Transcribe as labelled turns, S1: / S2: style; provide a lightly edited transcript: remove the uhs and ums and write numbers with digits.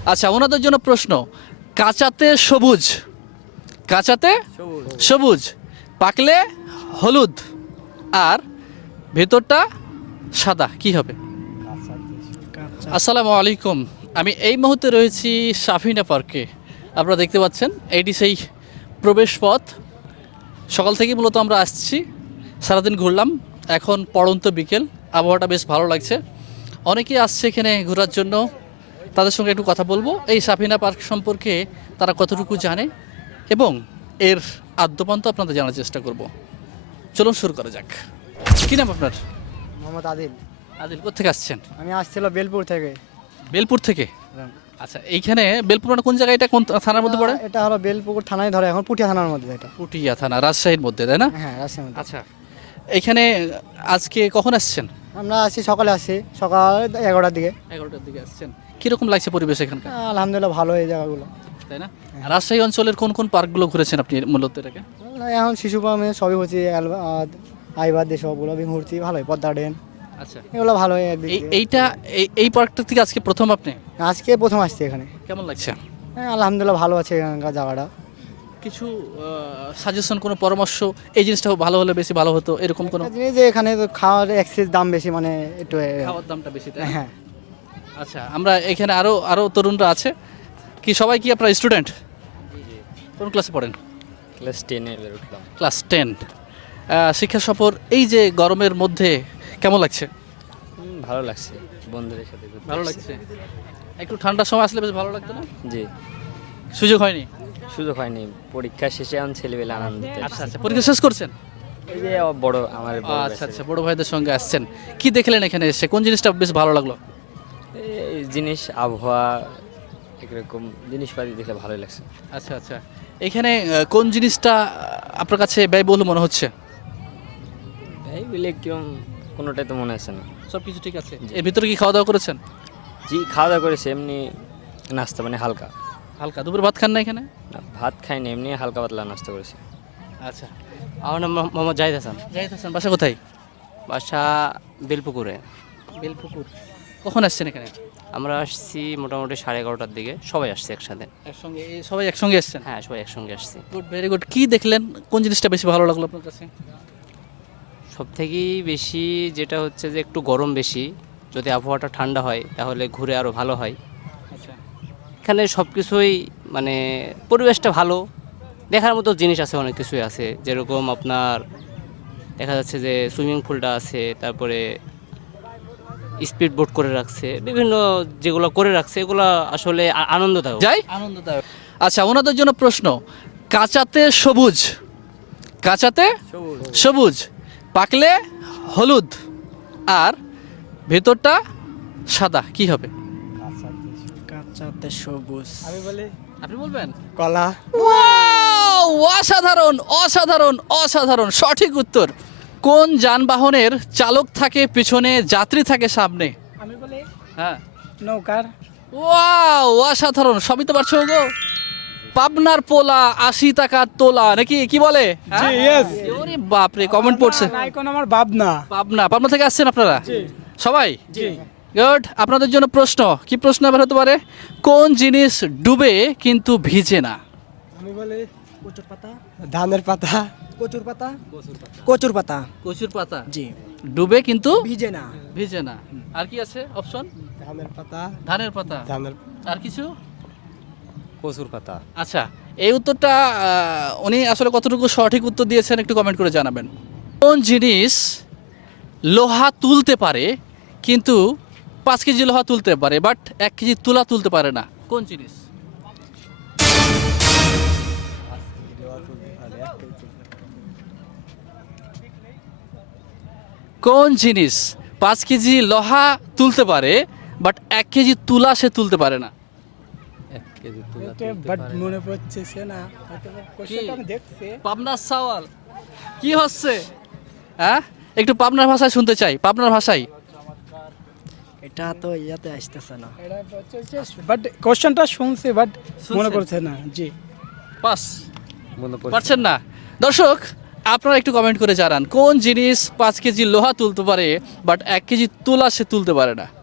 S1: আচ্ছা, ওনাদের জন্য প্রশ্ন, কাঁচাতে সবুজ, কাঁচাতে সবুজ, পাকলে হলুদ, আর ভেতরটা সাদা, কি হবে? আসসালামু আলাইকুম, আমি এই মুহূর্তে রয়েছি সাফিনা পার্কে। আপনারা দেখতে পাচ্ছেন এটি সেই প্রবেশ পথ। সকাল থেকে মূলত আমরা আসছি, সারাদিন ঘুরলাম, এখন পড়ন্ত বিকেল, আবহাওয়াটা বেশ ভালো লাগছে। অনেকেই আসছে এখানে ঘোরার জন্য, তাদের সঙ্গে একটু কথা বলবো এই সাফিনা পার্ক সম্পর্কে, তারা কতটুকু জানে এবং এর আদ্যপান্ত আপনাদের জানার চেষ্টা করব। চলুন শুরু করা যাক। কী নাম আপনার?
S2: মোহাম্মদ আদিল।
S1: আদিল, কোথেকে আসছেন?
S2: আমি আসছিলাম বেলপুর থেকে।
S1: বেলপুর থেকে? আচ্ছা, এইখানে বেলপুর মানে কোন জায়গায়, এটা কোন থানার মধ্যে পড়ে?
S2: এটা হলো বেলপুকুর থানায় ধরে, এখন পুঠিয়া থানার মধ্যে এটা।
S1: পুঠিয়া থানা, রাজশাহীর মধ্যে, তাই না?
S2: হ্যাঁ, রাজশাহীর মধ্যে।
S1: আচ্ছা, এইখানে আজকে কখন আসছেন?
S2: আমরা আসছি সকালে, আসছি সকাল 11টার দিকে।
S1: 11টার দিকে আসছেন। কীরকম লাগছে পরিবেশ এখানকার?
S2: আলহামদুলিল্লাহ ভালো এই জায়গাগুলো,
S1: তাই না? রাজশাহী অঞ্চলের কোন কোন পার্কগুলো ঘুরেছেন আপনি মূলত এটাকে?
S2: এখন শিশু পার্মে সবই হচ্ছে, আইবাদ দিয়ে সবগুলো ঘুরছি, ভালোই পদ্মা ড্যাম,
S1: আচ্ছা,
S2: এগুলো ভালোই।
S1: এই পার্কটা থেকে আজকে প্রথম আপনি?
S2: আজকে প্রথম আসছি এখানে।
S1: কেমন লাগছে?
S2: হ্যাঁ, আলহামদুলিল্লাহ ভালো আছে এখানকার জায়গাটা।
S1: কিছু সাজেশন, কোনো পরামর্শ, এই জিনিসটা ভালো হলে বেশি ভালো হতো, এরকম কোনো?
S2: একটা জিনিস যে এখানে তো খাওয়ার এক্সেস দাম বেশি, মানে একটু
S1: খাওয়ার দামটা বেশি, তাই না?
S2: হ্যাঁ।
S1: আচ্ছা, আমরা এখানে আরও তরুণরা আছে, কি সবাই কি আপনার স্টুডেন্ট? কোন ক্লাসে পড়েন?
S3: ক্লাস 10-এ বের উঠলাম।
S1: ক্লাস 10। শিক্ষা সফর এই যে গরমের মধ্যে কেমন লাগছে?
S3: ভালো লাগছে, বন্ধুদের সাথে ঘুরতে
S1: ভালো
S3: আসছি।
S1: লাগছে। একটু ঠান্ডার সময় আসলে বেশ ভালো লাগতো না?
S3: জি,
S1: সুযোগ হয়নি?
S3: সুযোগ হয়নি, পরীক্ষা শেষে এখন ছেলেবেলা আনন্দ পেয়েছি।
S1: আচ্ছা আচ্ছা, পরীক্ষা শেষ করছেন?
S3: এই যে বড় আমার বড়
S1: আচ্ছা আচ্ছা, বড় ভাইদের সঙ্গে আসছেন। কি দেখলেন এখানে এসে, কোন জিনিসটা বেশ ভালো লাগলো?
S3: এই জিনিস, আবহাওয়া, একরকম জিনিসপাতি দেখে ভালোই লাগছে।
S1: আচ্ছা আচ্ছা, এখানে কোন জিনিসটা আপনার কাছে ব্যয়বহুল মনে হচ্ছে?
S3: এই বলে কিরম, কোনোটাই তো মনে আছে না।
S1: সব কিছু ঠিক আছে? এর ভিতরে কি খাওয়া দাওয়া করেছেন?
S3: জি, খাওয়া দাওয়া করেছে, এমনি নাস্তা, মানে হালকা।
S1: হালকা? দুপুরে ভাত খান না এখানে?
S3: না, ভাত খাইনি, এমনি হালকা পাতলা নাস্তা করেছি।
S1: আচ্ছা,
S4: আমার নাম মোহাম্মদ জাহিদ হাসান।
S1: জাহিদ হাসান, বাসা কোথায়?
S4: বাসা বেলপুকুরে।
S1: বেলপুকুর। কখন আসছেন এখানে?
S4: আমরা আসছি মোটামুটি 11:30টার দিকে, সবাই আসছে একসাথে।
S1: একসঙ্গে, সবাই একসঙ্গে আসছেন?
S4: হ্যাঁ, সবাই একসঙ্গে আসছি।
S1: Good, very good. কি দেখলেন, কোন জিনিসটা বেশি ভালো লাগলো আপনার কাছে?
S4: সব থেকেই বেশি যেটা হচ্ছে যে একটু গরম বেশি, যদি আবহাওয়াটা ঠান্ডা হয় তাহলে ঘুরে আরও ভালো হয়।
S1: আচ্ছা,
S4: এখানে সব কিছুই মানে পরিবেশটা ভালো, দেখার মতো জিনিস আছে, অনেক কিছুই আছে, যেরকম আপনার দেখা যাচ্ছে যে সুইমিং পুলটা আছে, তারপরে স্পিড বোট করে রাখছে, বিভিন্ন যেগুলো করে রাখছে এগুলো আসলে আনন্দদায়ক।
S1: যাই, আনন্দদায়ক। আচ্ছা, ওনাদের জন্য প্রশ্ন, কাঁচাতে সবুজ, কাঁচাতে সবুজ, পাকলে হলুদ, আর ভেতরটা সাদা, কি হবে?
S2: কাঁচাতে সবুজ। আমি বলি,
S1: আপনি বলবেন?
S2: কলা।
S1: ওয়াও, অসাধারণ অসাধারণ অসাধারণ, সঠিক উত্তর। কোন যানবাহনের চালক থাকে পিছনে, যাত্রী থাকে সামনে?
S2: আমি বলি
S1: হ্যাঁ,
S2: নৌকার।
S1: ওয়াও, অসাধারণ, সবই তো পারছো গো। পাবনার পোলা 80 টাকার তোলা, নাকি কি বলে?
S2: জি, yes।
S1: ওরে বাপরে, কমেন্ট পড়ছে।
S2: এখন আমার ভাবনা।
S1: পাবনা থেকে আসছেন আপনারা সবাই? গুড। আপনাদের জন্য প্রশ্ন, কি প্রশ্ন এবার হতে পারে? কোন জিনিস ডুবে কিন্তু ভিজে না?
S2: আমি বলি কচুর পাতা। ধানের পাতা। কচুর পাতা। কচুর পাতা।
S1: কচুর পাতা।
S2: জি।
S1: ডুবে কিন্তু
S2: ভিজে না।
S1: ভিজে না। আর কি আছে অপশন?
S2: ধানের পাতা।
S1: ধানের পাতা।
S2: ধানের।
S1: আর কিছু?
S3: কচুর পাতা।
S1: আচ্ছা, এই উত্তরটা উনি আসলে কতটুকু সঠিক উত্তর দিয়েছেন একটু কমেন্ট করে জানাবেন। কোন জিনিস লোহা তুলতে পারে কিন্তু 5 কেজি লোহা তুলতে পারে, বাট 1 কেজি তুলা তুলতে পারে না? কোন জিনিস? কোন জিনিস 5 কেজি লোহা তুলতে পারে, বাট 1 কেজি তুলা সে তুলতে পারে না?
S3: 1 কেজি তুলা
S2: বাট মনে পড়ছে না।
S1: কোশ্চেনটা
S2: আমি দেখছি।
S1: পাবনার সওয়াল কি হচ্ছে? হ্যাঁ, একটু পাবনার ভাষায় শুনতে চাই, পাবনার ভাষায়।
S2: এটা তো ইয়াতে আসতেছে না। বাট কোশ্চেনটা শুনছি, বাট মনে পড়ছে না। জি।
S1: পাস
S3: মনে পড়ছে।
S1: পারছেন না? দর্শক, আপনারা একটু কমেন্ট করে জানান কোন জিনিস 5 কেজি লোহা তুলতে পারে, বাট 1 কেজি তুলা সে তুলতে পারে না।